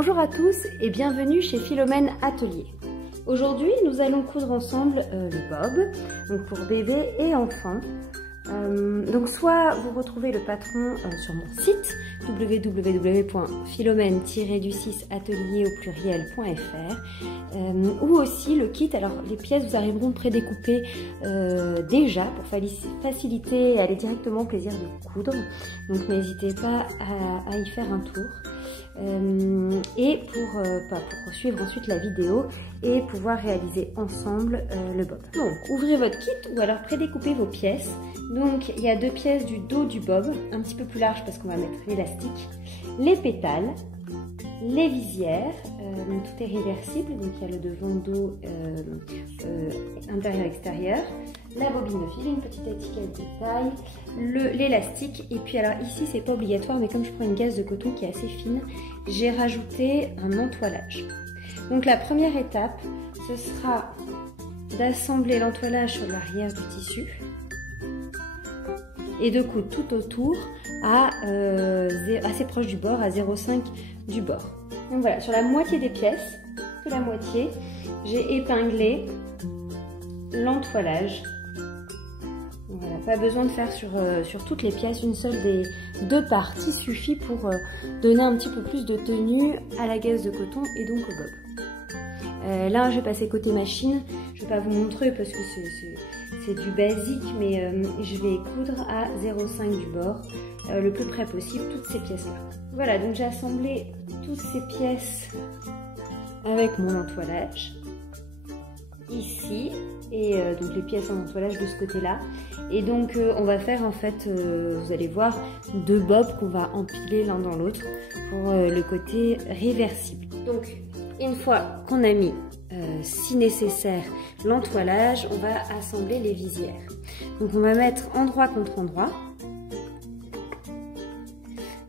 Bonjour à tous et bienvenue chez Philomène Atelier. Aujourd'hui, nous allons coudre ensemble le bob, donc pour bébé et enfant. Donc soit vous retrouvez le patron sur mon site www.philomène-atelier au pluriel.fr ou aussi le kit. Alors les pièces vous arriveront prédécoupées déjà pour faciliter et aller directement au plaisir de coudre. Donc n'hésitez pas à y faire un tour. Et pour suivre ensuite la vidéo et pouvoir réaliser ensemble le bob. Donc ouvrez votre kit ou alors prédécoupez vos pièces. Donc il y a deux pièces du dos du bob, un petit peu plus large parce qu'on va mettre l'élastique, les pétales, les visières, donc tout est réversible, donc il y a le devant, dos, intérieur, extérieur, la bobine de fil, une petite étiquette de taille, l'élastique, et puis alors ici c'est pas obligatoire, mais comme je prends une gaze de coton qui est assez fine, j'ai rajouté un entoilage. Donc la première étape, ce sera d'assembler l'entoilage sur l'arrière du tissu et de coudre tout autour assez proche du bord, à 0,5 du bord. Donc voilà, sur la moitié des pièces, que la moitié, j'ai épinglé l'entoilage. Voilà, pas besoin de faire sur toutes les pièces, une seule des deux parties suffit pour donner un petit peu plus de tenue à la gaze de coton et donc au bob. Là, je vais passer côté machine. Je vais pas vous montrer parce que c'est du basique, mais je vais coudre à 0,5 du bord, le plus près possible, toutes ces pièces-là. Voilà, donc j'ai assemblé toutes ces pièces avec mon entoilage ici, et donc les pièces en entoilage de ce côté-là. Et donc on va faire en fait, vous allez voir, deux bobs qu'on va empiler l'un dans l'autre pour le côté réversible. Donc une fois qu'on a mis, si nécessaire, l'entoilage, on va assembler les visières. Donc on va mettre endroit contre endroit.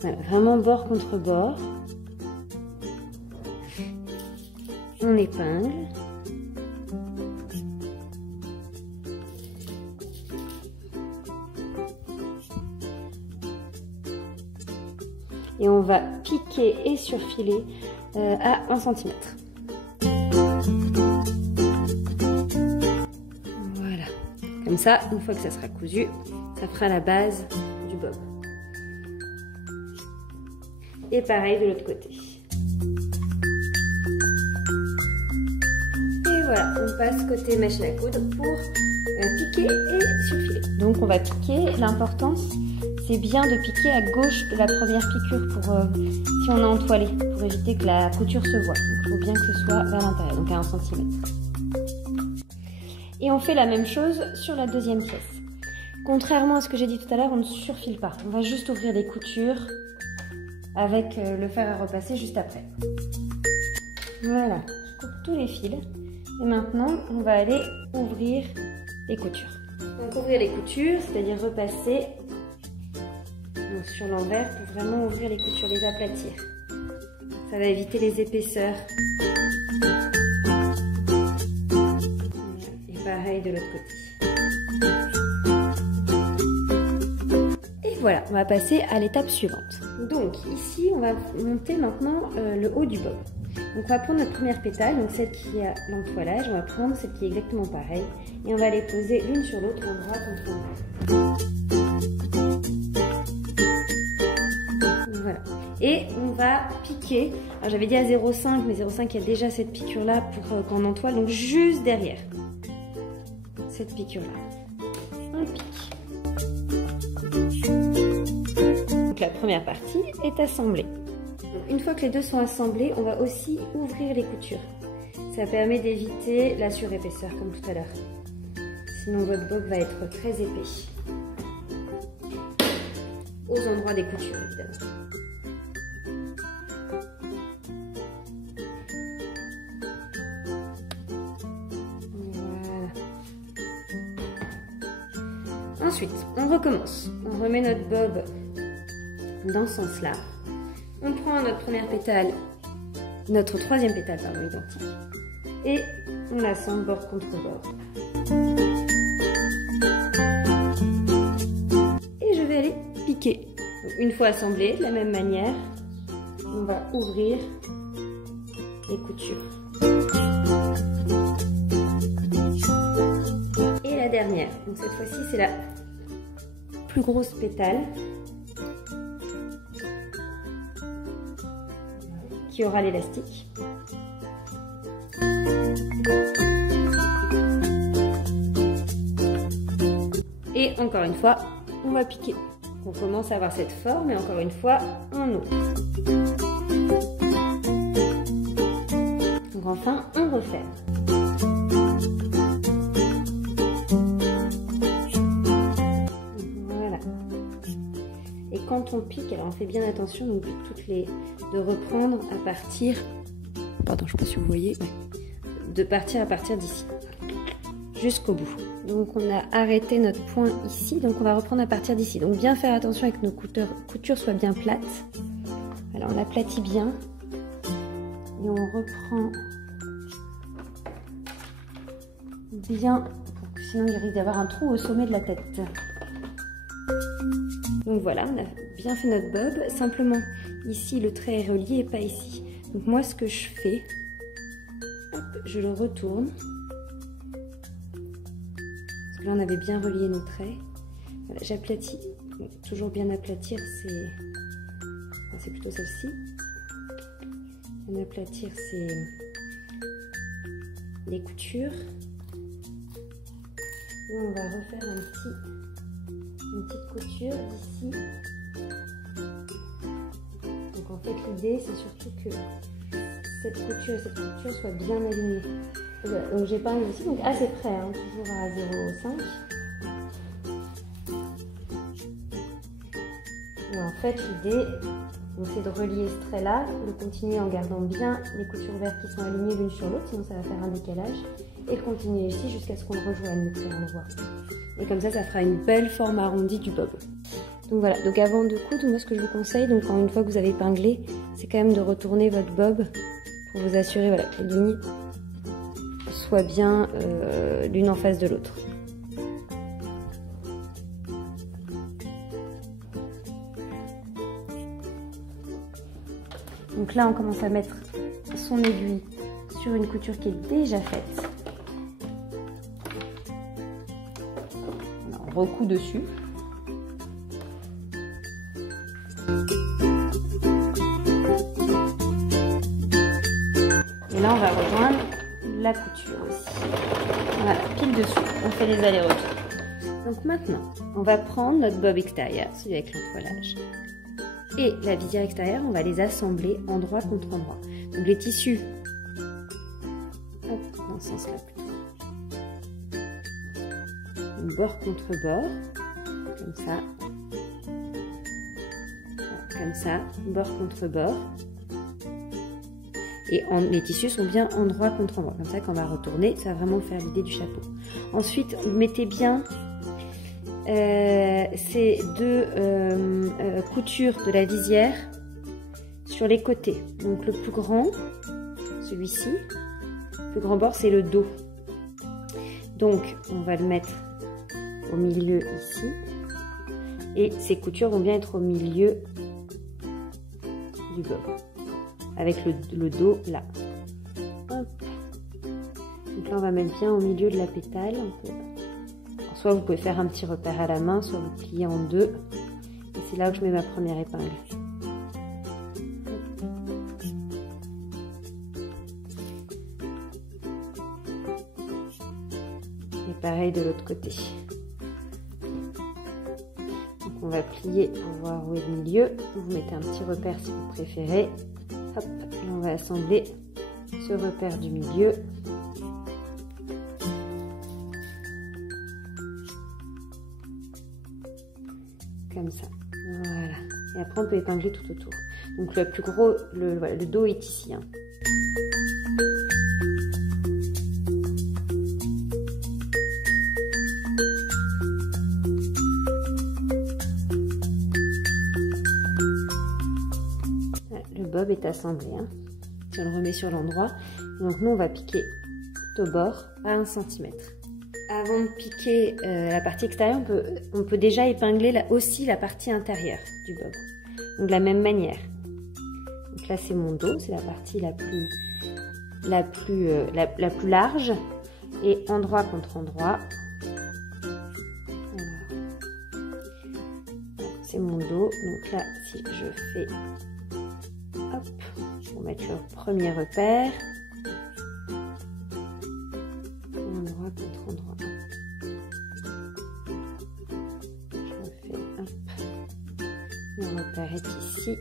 Voilà, vraiment bord contre bord. On épingle. Et on va piquer et surfiler à 1 cm. Voilà, comme ça, une fois que ça sera cousu, ça fera la base du bob. Et pareil de l'autre côté. Et voilà, on passe côté machine à coudre pour piquer et surfiler. Donc on va piquer, l'importance c'est bien de piquer à gauche de la première piqûre pour si on a entoilé, pour éviter que la couture se voie. Donc il faut bien que ce soit vers l'intérieur, donc à 1 cm. Et on fait la même chose sur la deuxième pièce. Contrairement à ce que j'ai dit tout à l'heure, on ne surfile pas. On va juste ouvrir les coutures avec le fer à repasser juste après. Voilà, je coupe tous les fils. Et maintenant, on va aller ouvrir les coutures. Donc ouvrir les coutures, c'est-à-dire repasser sur l'envers pour vraiment ouvrir les coutures, les aplatir. Ça va éviter les épaisseurs. Et pareil de l'autre côté. Et voilà, on va passer à l'étape suivante. Donc ici, on va monter maintenant le haut du bob. Donc on va prendre notre première pétale, donc celle qui a l'entoilage, on va prendre celle qui est exactement pareille et on va les poser l'une sur l'autre, endroit contre endroit. Voilà. Et on va piquer, alors j'avais dit à 0,5, mais 0,5 il y a déjà cette piqûre là pour qu'on entoile, donc juste derrière cette piqûre là, on pique. Donc la première partie est assemblée. Donc, une fois que les deux sont assemblés, on va aussi ouvrir les coutures. Ça permet d'éviter la surépaisseur comme tout à l'heure. Sinon votre bob va être très épais. Aux endroits des coutures évidemment. Voilà. Ensuite, on recommence. On remet notre bob dans ce sens-là. On prend notre première pétale, notre troisième pétale, pardon, identique, et on l'assemble bord contre bord. Et je vais aller piquer. Donc, une fois assemblé, de la même manière, on va ouvrir les coutures. Et la dernière, donc cette fois-ci c'est la plus grosse pétale qui aura l'élastique. Et encore une fois, on va piquer. On commence à avoir cette forme et encore une fois, on ouvre. Donc enfin, on referme. Voilà. Et quand on pique, alors on fait bien attention, donc de reprendre à partir, pardon, je ne sais pas si vous voyez, de partir à partir d'ici, jusqu'au bout. Donc on a arrêté notre point ici, donc on va reprendre à partir d'ici. Donc bien faire attention avec nos coutures soient bien plates. Alors on aplatit bien et on reprend bien, sinon il risque d'avoir un trou au sommet de la tête. Donc voilà, on a bien fait notre bob. Simplement ici le trait est relié et pas ici. Donc moi ce que je fais, hop, je le retourne. Là, on avait bien relié nos traits. Voilà, j'aplatis. Toujours bien aplatir, c'est plutôt celle-ci. Bien aplatir, c'est les coutures. Là, on va refaire une petite couture d'ici. Donc en fait, l'idée, c'est surtout que cette couture et cette couture soient bien alignées. Voilà, donc j'épingle ici, donc assez près, hein, toujours à 0,5. Et en fait, l'idée, c'est de relier ce trait-là, de continuer en gardant bien les coutures vertes qui sont alignées l'une sur l'autre, sinon ça va faire un décalage, et de continuer ici jusqu'à ce qu'on le rejoigne, le trait, on le voit. Et comme ça fera une belle forme arrondie du bob. Donc voilà, donc avant de coudre, moi ce que je vous conseille, donc une fois que vous avez épinglé, c'est quand même de retourner votre bob pour vous assurer, voilà, que les lignes soient bien l'une en face de l'autre. Donc là on commence à mettre son aiguille sur une couture qui est déjà faite. Alors, on recoud dessus. Et là on va rejoindre la couture aussi. Voilà, pile dessus, on fait les allers-retours. Donc maintenant, on va prendre notre bob extérieur, celui avec l'entrelage, et la visière extérieure, on va les assembler endroit contre endroit. Donc les tissus, hop, dans ce sens-là plutôt. Bord contre bord, comme ça, bord contre bord. Et les tissus sont bien endroit contre endroit. Comme ça, quand on va retourner, ça va vraiment faire l'idée du chapeau. Ensuite, mettez bien ces deux coutures de la visière sur les côtés. Donc le plus grand, celui-ci, le plus grand bord, c'est le dos. Donc, on va le mettre au milieu ici. Et ces coutures vont bien être au milieu du bob. Avec le dos là. Hop. Donc là on va mettre bien au milieu de la pétale. Alors, soit vous pouvez faire un petit repère à la main, soit vous pliez en deux. Et c'est là où je mets ma première épingle. Et pareil de l'autre côté. Donc on va plier pour voir où est le milieu. Vous mettez un petit repère si vous préférez. Hop, et on va assembler ce repère du milieu. Comme ça. Voilà. Et après, on peut épingler tout autour. Donc le plus gros, voilà, le dos est ici. Hein. Bob est assemblé, hein. Si on le remet sur l'endroit, donc nous on va piquer tout au bord à 1 cm. Avant de piquer la partie extérieure, on peut déjà épingler aussi la partie intérieure du bob. Donc de la même manière. Donc là c'est mon dos, c'est la partie la plus large. Et endroit contre endroit. Voilà. C'est mon dos. Donc là, si je fais, hop, pour mettre le premier repère. Endroit contre endroit. Je fais, hop, mon repère est ici.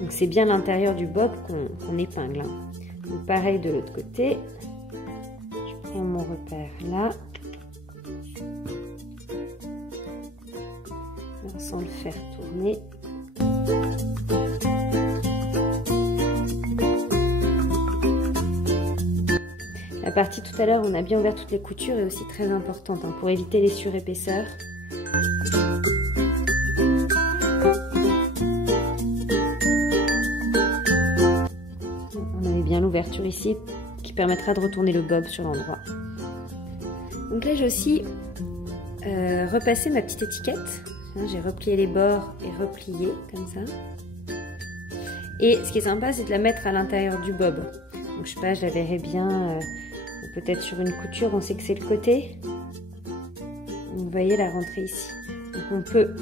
Donc c'est bien l'intérieur du bob qu'on épingle. Donc pareil de l'autre côté. Je prends mon repère là. Alors, sans le faire tourner. La partie tout à l'heure, on a bien ouvert toutes les coutures est aussi très importante hein, pour éviter les surépaisseurs. Bien l'ouverture ici qui permettra de retourner le bob sur l'endroit. Donc là j'ai aussi repassé ma petite étiquette. J'ai replié les bords et replié comme ça. Et ce qui est sympa c'est de la mettre à l'intérieur du bob. Donc je sais pas, je la verrai bien peut-être sur une couture, on sait que c'est le côté. Vous voyez la rentrée ici. Donc on peut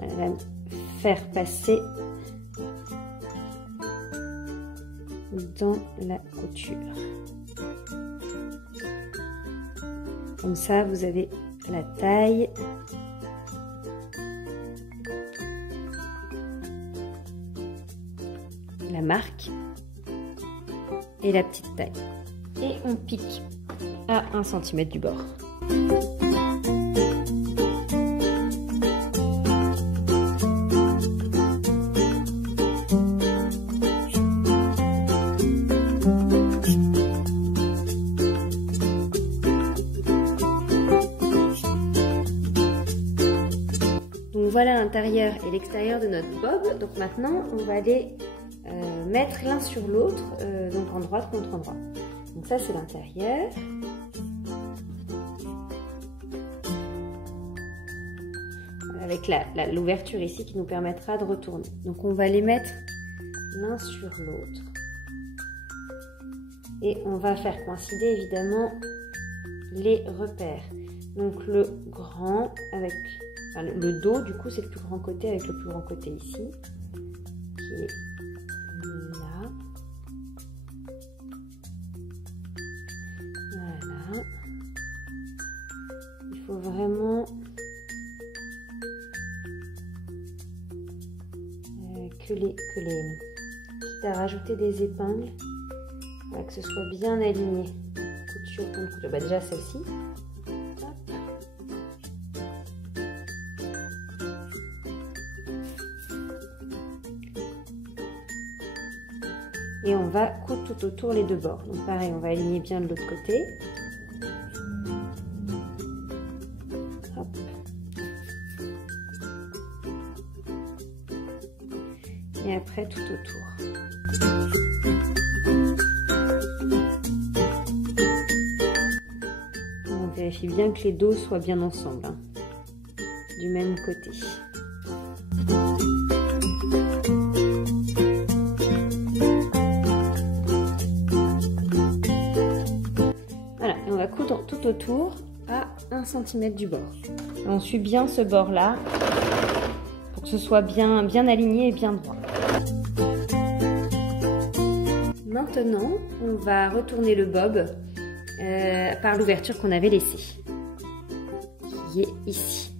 la faire passer dans la couture. Comme ça, vous avez la taille. La marque et la petite taille. Et on pique à 1 cm du bord. Voilà l'intérieur et l'extérieur de notre bob. Donc maintenant, on va aller mettre l'un sur l'autre, donc en droite contre endroit. Donc ça, c'est l'intérieur. Avec l'ouverture ici qui nous permettra de retourner. Donc on va les mettre l'un sur l'autre. Et on va faire coïncider évidemment les repères. Donc le grand avec... le dos, du coup, c'est le plus grand côté avec le plus grand côté ici, qui est là. Voilà. Il faut vraiment quitte à rajouter des épingles, voilà, que ce soit bien aligné. Couture contre couture. Bah, déjà celle-ci. Et on va coudre tout autour les deux bords. Donc pareil, on va aligner bien de l'autre côté. Hop. Et après tout autour. On vérifie bien que les dos soient bien ensemble, hein, du même côté. Tout autour à 1 cm du bord. Et on suit bien ce bord là pour que ce soit bien aligné et bien droit. Maintenant on va retourner le bob par l'ouverture qu'on avait laissée, qui est ici.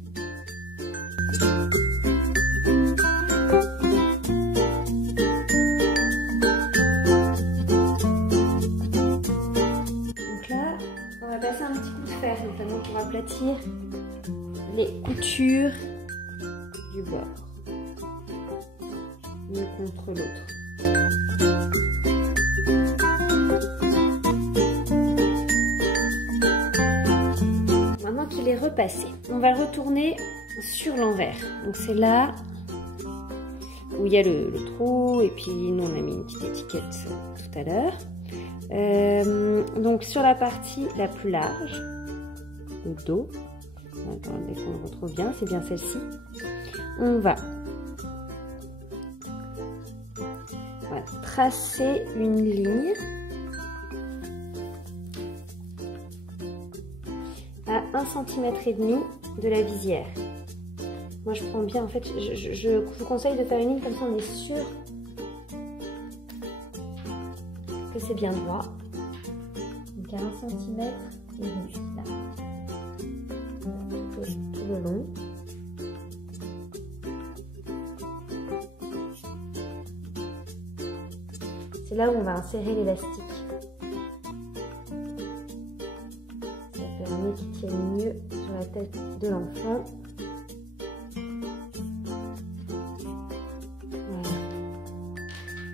Notamment pour aplatir les coutures du bord, l'une contre l'autre. Maintenant qu'il est repassé, on va le retourner sur l'envers. Donc c'est là où il y a le trou, et puis nous on a mis une petite étiquette tout à l'heure. Donc sur la partie la plus large, le dos, dès qu'on le retrouve bien, c'est bien celle-ci, on va tracer une ligne à 1,5 cm de la visière. Moi je prends bien, en fait, je vous conseille de faire une ligne comme ça, on est sûr que c'est bien droit. Donc à 1,5 cm et demi là. Tout le long. C'est là où on va insérer l'élastique. Ça permet qu'il tienne mieux sur la tête de l'enfant. Voilà.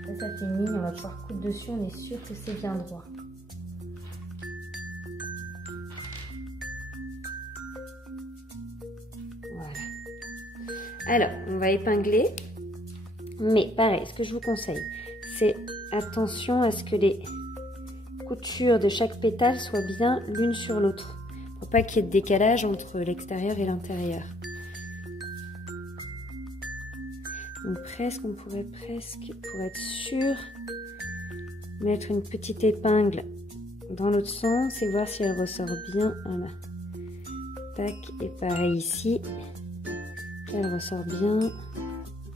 Ça fait une ligne, on va pouvoir coudre dessus, on est sûr que c'est bien droit. Voilà. Alors, on va épingler. Mais pareil, ce que je vous conseille, c'est attention à ce que les coutures de chaque pétale soient bien l'une sur l'autre, pour pas qu'il y ait de décalage entre l'extérieur et l'intérieur. Donc presque, on pourrait presque, pour être sûr, mettre une petite épingle dans l'autre sens et voir si elle ressort bien. Voilà. Tac, et pareil ici, elle ressort bien.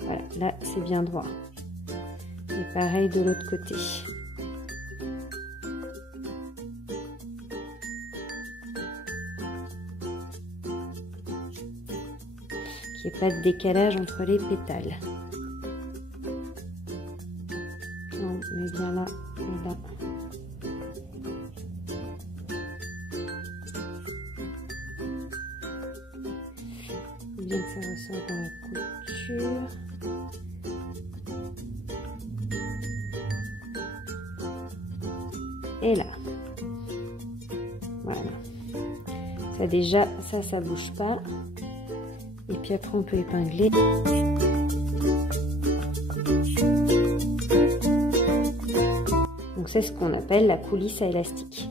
Voilà, là c'est bien droit. Et pareil de l'autre côté. Qu'il n'y ait pas de décalage entre les pétales. On met bien là et là. Bien que ça ressort dans la couture. Et là, voilà, ça déjà, ça bouge pas, et puis après on peut épingler. Donc c'est ce qu'on appelle la coulisse à élastique.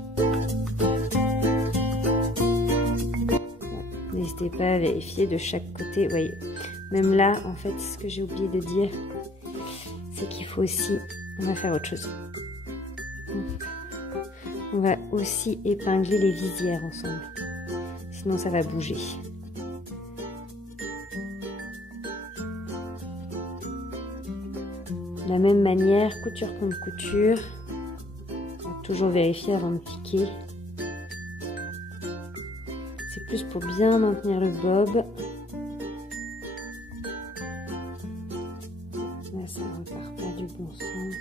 N'hésitez pas à vérifier de chaque côté, vous voyez, même là en fait ce que j'ai oublié de dire, c'est qu'il faut aussi, on va faire autre chose. On va aussi épingler les visières ensemble, sinon ça va bouger. De la même manière, couture contre couture, on va toujours vérifier avant de piquer. C'est plus pour bien maintenir le bob. Là, ça ne repart pas du bon sens.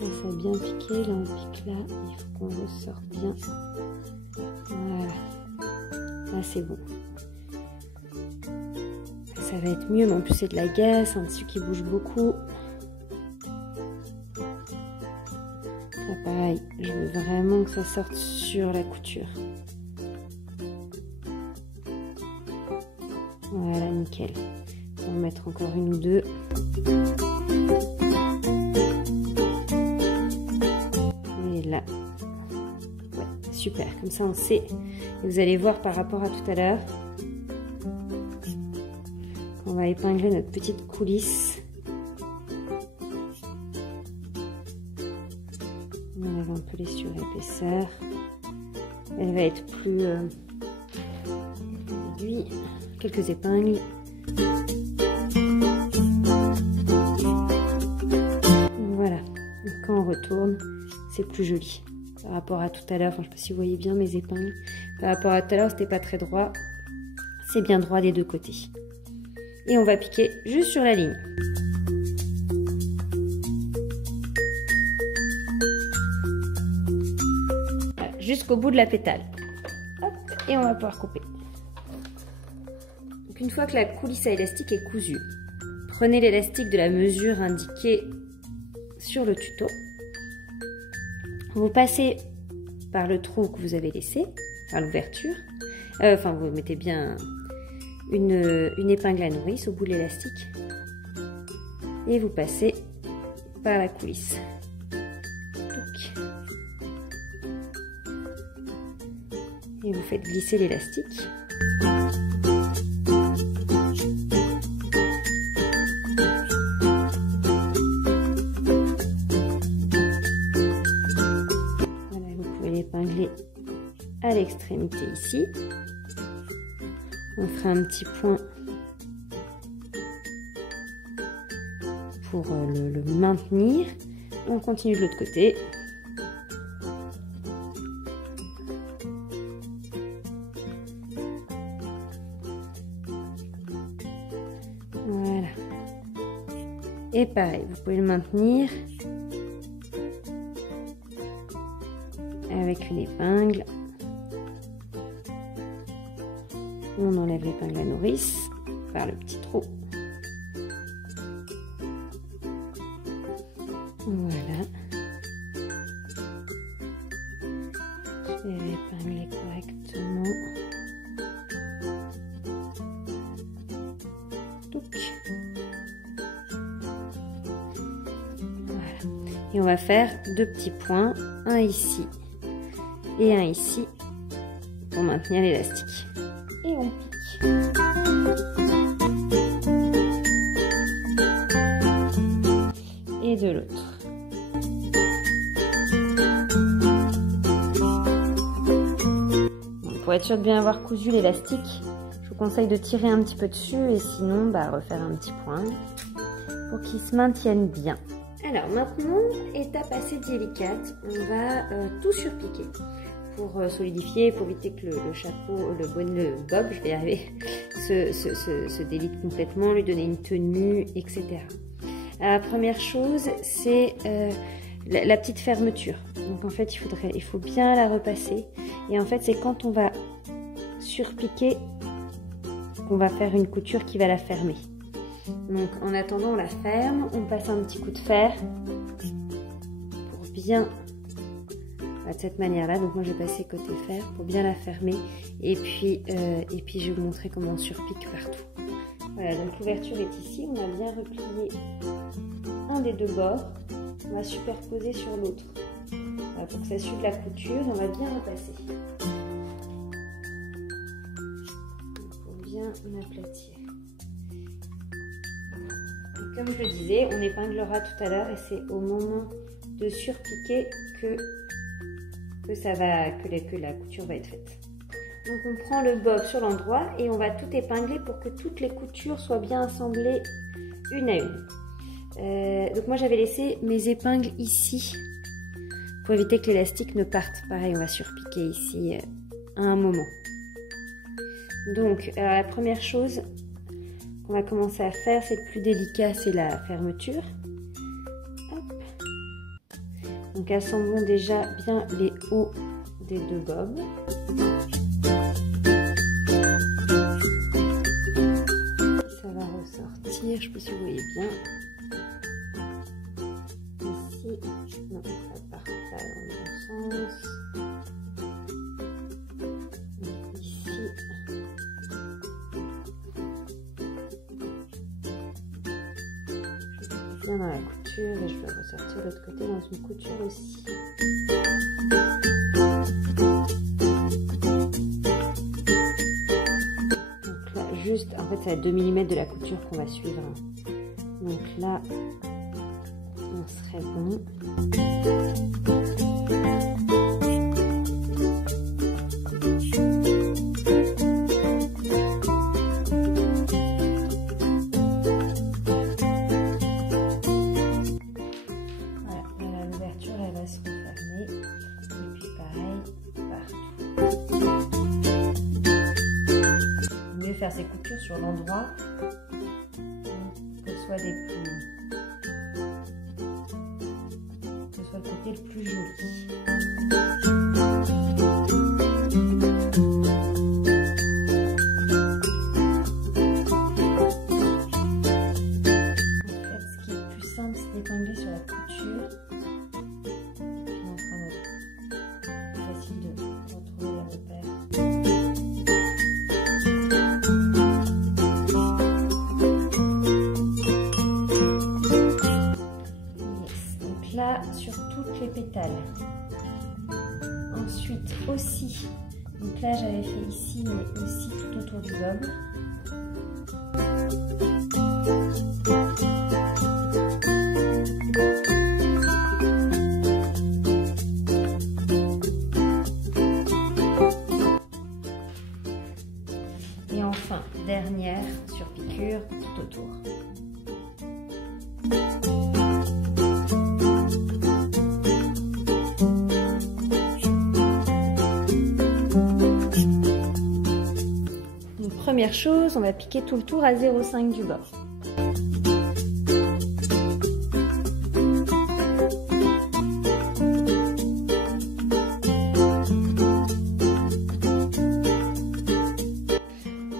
Ça a bien piqué, là on pique là, il faut qu'on ressorte bien. Voilà, là c'est bon. Ça va être mieux, mais en plus c'est de la gaze, un tissu qui bouge beaucoup. Là pareil, je veux vraiment que ça sorte sur la couture. Voilà, nickel. On va en mettre encore une ou deux. Là. Ouais, super, comme ça on sait. Et vous allez voir par rapport à tout à l'heure, on va épingler notre petite coulisse. On enlève un peu les surépaisseurs. Elle va être plus aiguille. Quelques épingles. Voilà. Donc, quand on retourne, c'est plus joli par rapport à tout à l'heure. Enfin, je ne sais pas si vous voyez bien mes épingles. Par rapport à tout à l'heure, c'était pas très droit. C'est bien droit des deux côtés. Et on va piquer juste sur la ligne. Voilà, jusqu'au bout de la pétale. Hop, et on va pouvoir couper. Donc, une fois que la coulisse à élastique est cousue, prenez l'élastique de la mesure indiquée sur le tuto. Vous passez par le trou que vous avez laissé, par l'ouverture. Enfin, vous mettez bien une épingle à nourrice au bout de l'élastique et vous passez par la coulisse. Et vous faites glisser l'élastique. Voilà, vous pouvez l'épingler à l'extrémité ici. On fera un petit point pour le maintenir. On continue de l'autre côté. Voilà. Et pareil, vous pouvez le maintenir avec une épingle. On enlève l'épingle à nourrice par le petit trou. Voilà. Je vais l'épingler correctement. Voilà. Et on va faire deux petits points, un ici et un ici pour maintenir l'élastique. Et on pique. Et de l'autre. Pour être sûr de bien avoir cousu l'élastique, je vous conseille de tirer un petit peu dessus et sinon refaire un petit point pour qu'il se maintienne bien. Alors maintenant, étape assez délicate, on va tout surpiquer pour solidifier, pour éviter que le chapeau, le bob, je vais y arriver, se délite complètement, lui donner une tenue, etc. La première chose, c'est la petite fermeture. Donc en fait, il faut bien la repasser. Et en fait, c'est quand on va surpiquer qu'on va faire une couture qui va la fermer. Donc en attendant, on la ferme, on passe un petit coup de fer pour bien, de cette manière-là. Donc moi, je vais passer côté fer pour bien la fermer. Et puis je vais vous montrer comment on surpique partout. Voilà, donc l'ouverture est ici. On a bien replié un des deux bords. On va superposer sur l'autre. Voilà, pour que ça suive la couture, on va bien repasser. Pour bien aplatir. Et comme je le disais, on épinglera tout à l'heure et c'est au moment de surpiquer que la couture va être faite. Donc on prend le bob sur l'endroit et on va tout épingler pour que toutes les coutures soient bien assemblées une à une. Donc moi j'avais laissé mes épingles ici pour éviter que l'élastique ne parte. Pareil, on va surpiquer ici à un moment. Donc la première chose qu'on va commencer à faire, c'est le plus délicat, c'est la fermeture. Hop. Donc assemblons déjà bien les hauts des deux bobs. Ça va ressortir, je sais pas si vous voyez bien. Ici, non, ça part pas dans le bon sens. Donc ici. Je vais bien dans la couture et je vais ressortir de l'autre côté dans une couture aussi. Donc là, juste, en fait, c'est à 2 mm de la couture qu'on va suivre. Donc là, on serait bon. Voilà, l'ouverture elle va se refermer. Et puis pareil, partout. Il vaut mieux faire ses coutures sur l'endroit que ce soit le côté le plus joli. En fait, ce qui est le plus simple, c'est d'épingler sur la couture. Puis on sera plus facile de retrouver les repères. pétales. Ensuite aussi, donc là j'avais fait ici mais aussi tout autour du bob. Et enfin, dernière surpiqûre tout autour. Donc, première chose, on va piquer tout le tour à 0,5 du bord.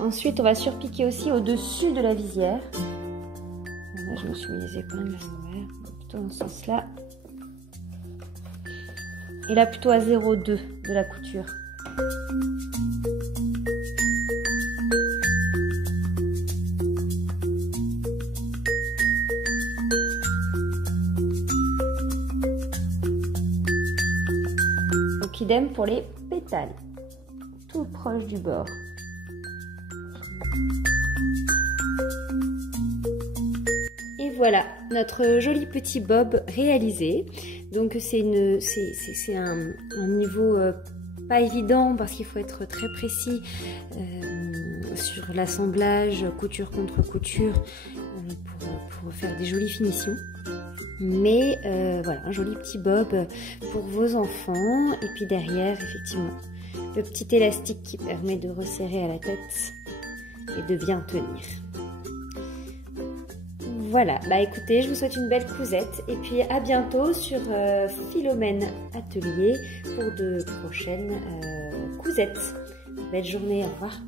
Ensuite, on va surpiquer aussi au-dessus de la visière. Là, je me suis mis les épingles à l'envers, plutôt dans ce sens-là. Et là, plutôt à 0,2 de la couture. Donc, idem pour les pétales, tout proche du bord. Et voilà notre joli petit bob réalisé. Donc c'est un niveau pas évident parce qu'il faut être très précis sur l'assemblage couture contre couture pour faire des jolies finitions. Mais voilà, un joli petit bob pour vos enfants. Et puis derrière, effectivement, le petit élastique qui permet de resserrer à la tête et de bien tenir. Voilà, bah écoutez, je vous souhaite une belle cousette et puis à bientôt sur Philomène Atelier pour de prochaines cousettes. Belle journée, au revoir.